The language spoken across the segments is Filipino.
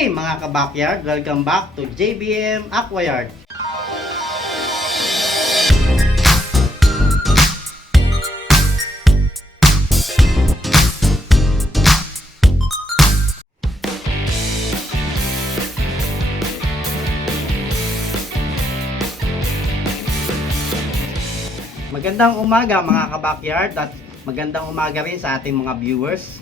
Okay mga kabakyard, welcome back to JBM Aquayard. Magandang umaga mga kabakyard at magandang umaga rin sa ating mga viewers.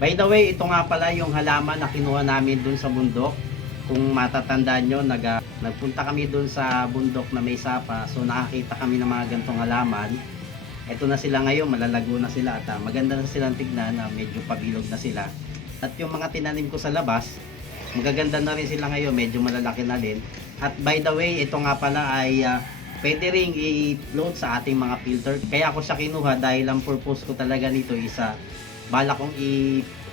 By the way, ito nga pala yung halaman na kinuha namin dun sa bundok. Kung matatandaan nyo, nagpunta kami dun sa bundok na may sapa. So nakakita kami ng mga gantong halaman. Ito na sila ngayon, malalago na sila at maganda na silang tignan, medyo pabilog na sila. At yung mga tinanim ko sa labas, magaganda na rin sila ngayon, medyo malalaki na din. At by the way, ito nga pala ay pwede ring i-float sa ating mga filter. Kaya ako siya kinuha dahil ang purpose ko talaga nito is bala kong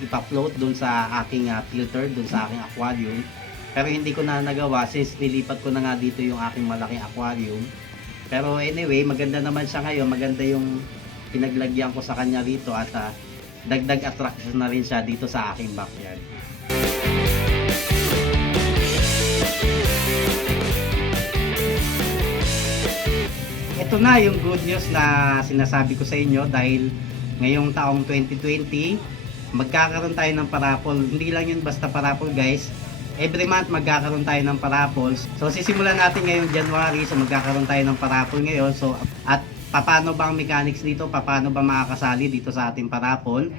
ipa-float dun sa aking filter, dun sa aking aquarium. Pero hindi ko na nagawa since nilipat ko na nga dito yung aking malaking aquarium. Pero anyway, maganda naman siya ngayon. Maganda yung pinaglagyan ko sa kanya rito at dagdag attraction na rin siya dito sa aking backyard. Ito na yung good news na sinasabi ko sa inyo dahil ngayong taong 2020 magkakaroon tayo ng parapol. Hindi lang yun basta parapol guys, every month magkakaroon tayo ng parapols. So sisimulan natin ngayong January, so magkakaroon tayo ng parapol ngayon. So at paano ba ang mechanics dito, paano ba makakasali dito sa ating parapol?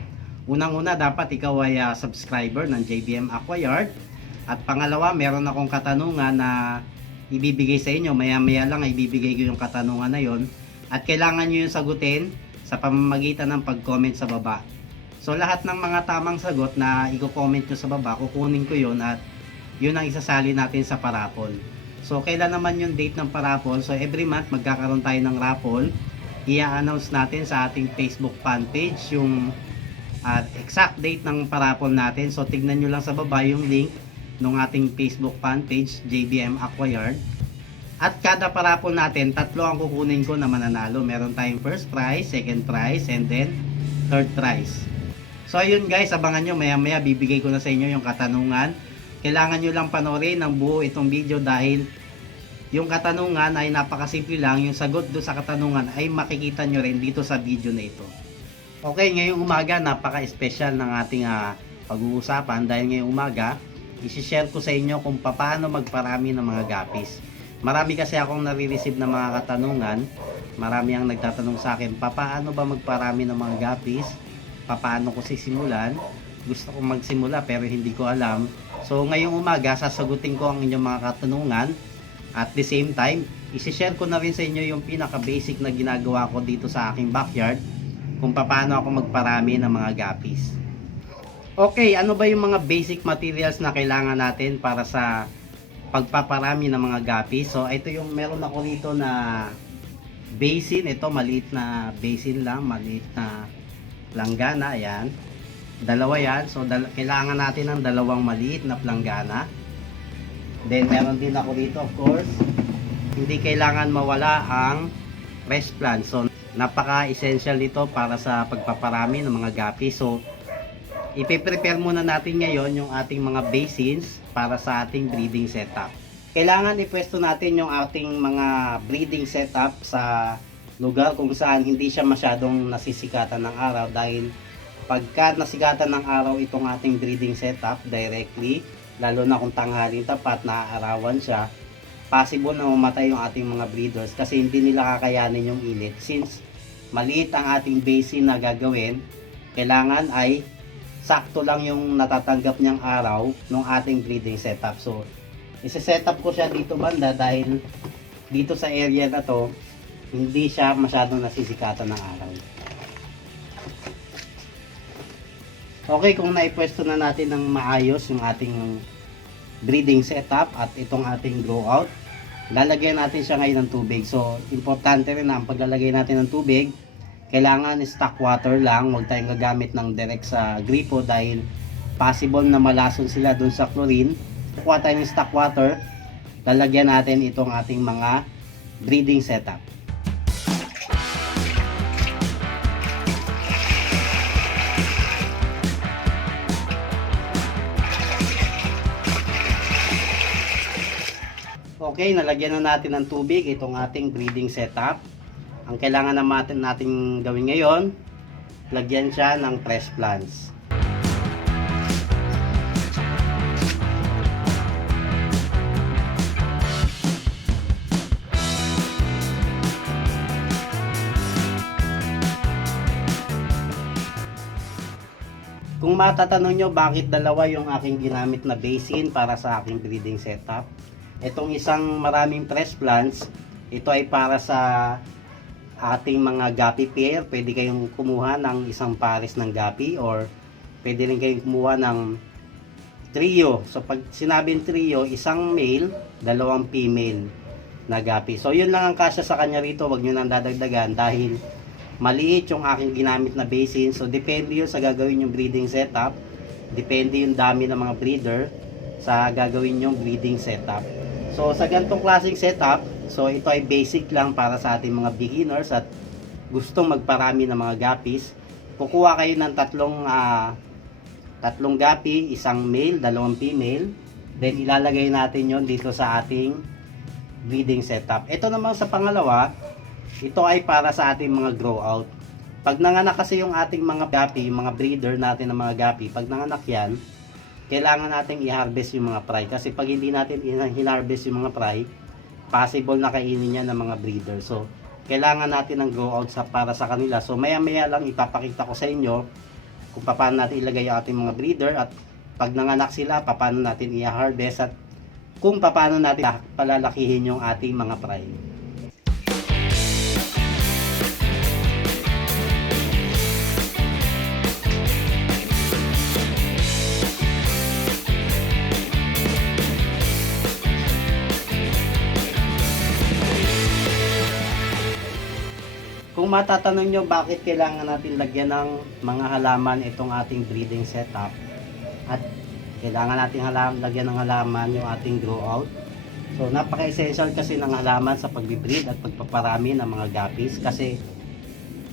Unang-una, dapat ikaw ay subscriber ng JBM Aquayard. At pangalawa, meron akong katanungan na ibibigay sa inyo, maya-maya lang ay ibibigay ko yung katanungan na yon at kailangan nyo yung sagutin sa pamamagitan ng pag-comment sa baba. So lahat ng mga tamang sagot na i-comment nyo sa baba, kukunin ko yon at yun ang isasali natin sa parapol. So kailan naman yung date ng parapol? So every month magkakaroon tayo ng raffle. I-announce natin sa ating Facebook fan page yung exact date ng parapol natin. So tignan nyo lang sa baba yung link ng ating Facebook fan page, JBM Aquayard. At kada parapol natin, tatlo ang kukunin ko na mananalo. Meron tayong first prize, second prize, and then third prize. So ayun guys, abangan nyo, maya maya bibigay ko na sa inyo yung katanungan. Kailangan nyo lang panoorin ng buo itong video dahil yung katanungan ay napakasimple lang. Yung sagot do sa katanungan ay makikita nyo rin dito sa video na ito. Okay, ngayong umaga napaka-special ng ating pag-uusapan dahil ngayong umaga i-share ko sa inyo kung paano magparami ng mga gapis. Marami kasi akong nare-receive na mga katanungan. Marami ang nagtatanong sa akin, paano ba magparami ng mga gapis? Paano ko sisimulan? Gusto kong magsimula pero hindi ko alam. So ngayong umaga sasagutin ko ang inyong mga katanungan. At the same time, i-share ko na rin sa inyo yung pinaka-basic na ginagawa ko dito sa aking backyard kung paano ako magparami ng mga gapis. Okay, ano ba yung mga basic materials na kailangan natin para sa pagpaparami ng mga gapis? So, ito yung meron ako rito na basin. Ito, maliit na basin lang, maliit na planggana. Ayan. Dalawa yan. So, kailangan natin ng dalawang maliit na planggana. Then, meron din ako rito, of course. Hindi kailangan mawala ang fresh plant. So, napaka-essential nito para sa pagpaparami ng mga gapis. So, ipe-prepare muna natin ngayon yung ating mga basins para sa ating breeding setup. Kailangan ipwesto natin yung ating mga breeding setup sa lugar kung saan hindi siya masyadong nasisikatan ng araw dahil pagka nasikatan ng araw itong ating breeding setup directly, lalo na kung tanghaling tapat na aarawan siya, possible na mamatay yung ating mga breeders kasi hindi nila kakayanin yung init. Since maliit ang ating basin na gagawin, kailangan ay sakto lang yung natatanggap niyang araw ng ating breeding setup. So, isa-setup ko siya dito banda dahil dito sa area na to, hindi siya masyadong nasisikatan ng araw. Okay, kung naipwesto na natin ng maayos yung ating breeding setup at itong ating grow out, lalagyan natin siya ngayon ng tubig. So, importante rin na ang paglalagay natin ng tubig, kailangan stock water lang, huwag tayong gagamit ng direct sa gripo dahil possible na malason sila dun sa chlorine. Kukuha tayo ng stock water, lalagyan natin itong ating mga breeding setup. Okay, nalagyan na natin ng tubig itong ating breeding setup. Ang kailangan natin gawin ngayon, lagyan siya ng fresh plants. Kung matatanong nyo bakit dalawa yung aking ginamit na basin para sa aking breeding setup, itong isang maraming fresh plants, ito ay para sa ating mga guppy pair. Pwede kayong kumuha ng isang pares ng guppy or pwede rin kayong kumuha ng trio. So pag sinabing trio, isang male, dalawang female na guppy. So yun lang ang kasya sa kanya rito, wag nyo nang dadagdagan dahil maliit yung aking ginamit na basin. So depende yun sa gagawin yung breeding setup, depende yung dami ng mga breeder sa gagawin yung breeding setup. So sa ganitong klaseng setup, so ito ay basic lang para sa ating mga beginners at gustong magparami ng mga guppies. Kukuha kayo ng tatlong guppy, isang male, dalawang female, then ilalagay natin yon dito sa ating breeding setup. Ito naman sa pangalawa, ito ay para sa ating mga grow out. Pag nanganak kasi yung ating mga guppy, yung mga breeder natin ng mga guppy, pag nanganak yan, kailangan natin i-harvest yung mga fry. Kasi pag hindi natin i-harvest yung mga fry, possible na kainin yan ng mga breeder. So, kailangan natin ng grow out para sa kanila. So, maya-maya lang ipapakita ko sa inyo kung paano natin ilagay yung ating mga breeder at pag nanganak sila, paano natin i-harvest at kung paano natin palalakihin yung ating mga fry. Kung matatanong nyo bakit kailangan natin lagyan ng mga halaman itong ating breeding setup at kailangan natin lagyan ng halaman yung ating grow out. So napaka-essential kasi ng halaman sa pagbibreed at pagpaparami ng mga guppies kasi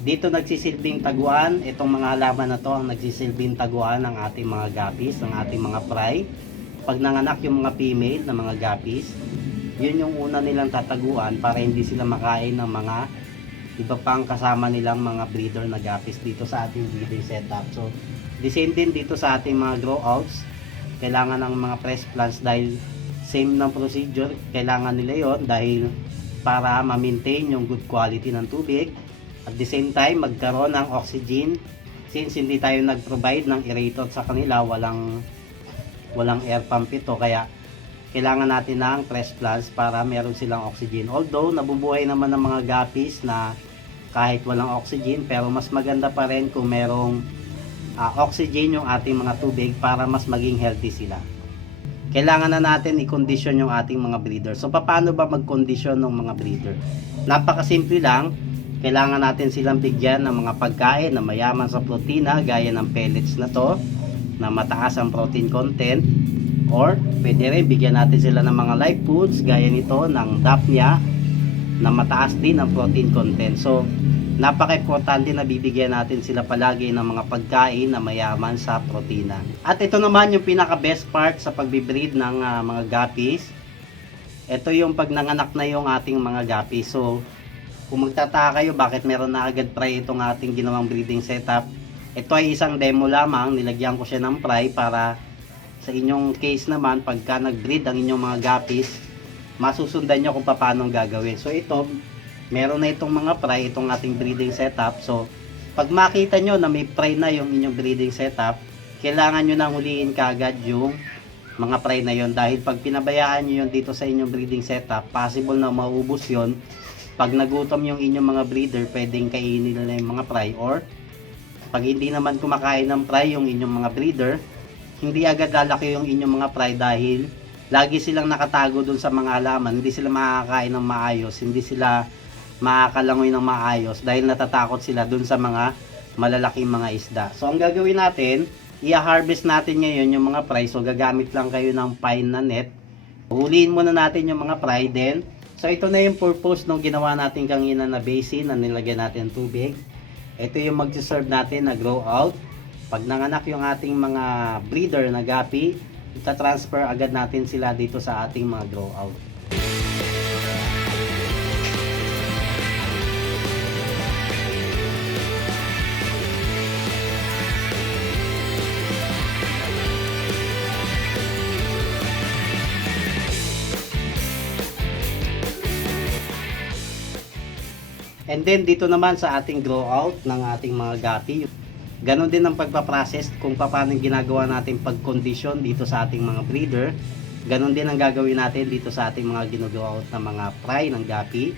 dito nagsisilbing taguan, itong mga halaman na to ang nagsisilbing taguan ng ating mga guppies, ng ating mga fry. Pag nanganak yung mga female na mga guppies, yun yung una nilang tataguan para hindi sila makain ng mga iba pang kasama nilang mga breeder na guppies dito sa ating breeding setup. So, the same din dito sa ating mga grow outs. Kailangan ng mga fresh plants dahil same ng procedure. Kailangan nila yon dahil para ma-maintain yung good quality ng tubig. At the same time, magkaroon ng oxygen. Since hindi tayo nag-provide ng aerator sa kanila, walang air pump ito. Kaya, kailangan natin ng fresh plants para meron silang oxygen. Although, nabubuhay naman ng mga guppies na kahit walang oxygen, pero mas maganda pa rin kung merong oxygen yung ating mga tubig para mas maging healthy sila. Kailangan na natin i-condition yung ating mga breeder. So, paano ba mag-condition ng mga breeder? Napakasimple lang. Kailangan natin silang bigyan ng mga pagkain na mayaman sa protina, gaya ng pellets na to, na mataas ang protein content. Or pwede rin bigyan natin sila ng mga live foods gaya nito ng Daphnia na mataas din ang protein content. So napaka-importante na bibigyan natin sila palagi ng mga pagkain na mayaman sa protina. At ito naman yung pinaka best part sa pagbibreed ng mga guppies. Ito yung pag nanganak na yung ating mga guppies. So kung magtataka kayo bakit meron na agad fry itong ating ginawang breeding setup, ito ay isang demo lamang. Nilagyan ko siya ng fry para sa inyong case naman, pagka nag-breed ang inyong mga guppies, masusundan nyo kung paano gagawin. So ito, meron na itong mga fry, itong ating breeding setup. So pag makita nyo na may fry na yung inyong breeding setup, kailangan nyo nang huliin kaagad yung mga fry na yon. Dahil pag pinabayaan nyo yun dito sa inyong breeding setup, possible na maubos yon. Pag nagutom yung inyong mga breeder, pwedeng kainin nila yung mga fry. Or pag hindi naman kumakain ng fry yung inyong mga breeder, hindi agad lalaki yung inyong mga fry dahil lagi silang nakatago dun sa mga halaman. Hindi sila makakain ng maayos, hindi sila makakalangoy ng maayos dahil natatakot sila dun sa mga malalaking mga isda. So ang gagawin natin, i-harvest natin ngayon yung mga fry. So gagamit lang kayo ng fine na net. Huliin muna natin yung mga fry din. So ito na yung purpose ng ginawa natin kanina na basin na nilagyan natin tubig. Ito yung mag-serve natin na grow out. Pag nanganak yung ating mga breeder na guppy, ita-transfer agad natin sila dito sa ating mga grow out. And then dito naman sa ating grow out ng ating mga gapi, ganon din ang pagpaprocess kung paano ginagawa natin pag-condition dito sa ating mga breeder. Ganon din ang gagawin natin dito sa ating mga ginugrow out na mga fry ng gapi.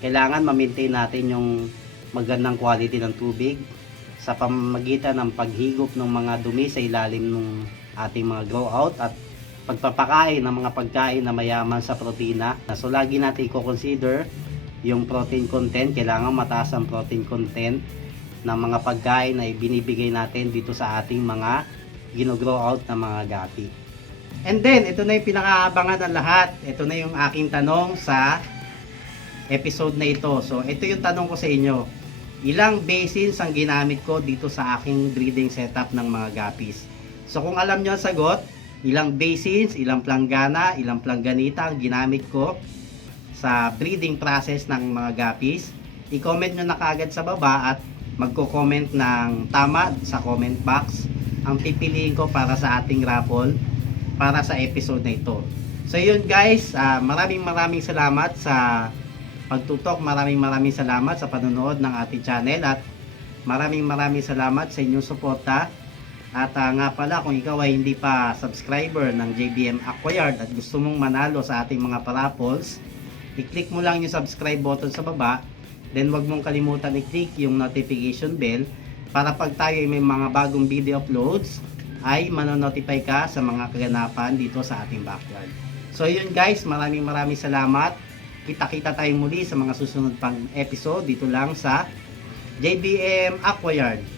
Kailangan ma-maintain natin yung magandang quality ng tubig sa pamamagitan ng paghigop ng mga dumi sa ilalim ng ating mga grow out at pagpapakain ng mga pagkain na mayaman sa protina. So lagi natin i-consider yung protein content. Kailangan mataas ang protein content ng mga pagkain na ibinibigay natin dito sa ating mga ginugrow out na mga gapi. And then ito na yung pinakaabangan ng lahat. Ito na yung aking tanong sa episode na ito. So ito yung tanong ko sa inyo. Ilang basins ang ginamit ko dito sa aking breeding setup ng mga gapis? So kung alam nyo ang sagot, ilang basins, ilang planggana, ilang plangganita ang ginamit ko sa breeding process ng mga gapis, i-comment nyo na kaagad sa baba at magko-comment ng tama sa comment box ang pipiliin ko para sa ating raffle para sa episode na ito. So yun guys, maraming salamat sa pagtutok, maraming salamat sa panonood ng ating channel at maraming salamat sa inyong suporta. At nga pala, kung ikaw ay hindi pa subscriber ng JBM Aquayard at gusto mong manalo sa ating mga paraffles, i-click mo lang yung subscribe button sa baba, then wag mong kalimutan i-click yung notification bell para pag tayo may mga bagong video uploads ay manonotify ka sa mga kaganapan dito sa ating backyard. So yun guys, maraming salamat. Kita-kita tayong muli sa mga susunod pang episode dito lang sa JBM Aquayard.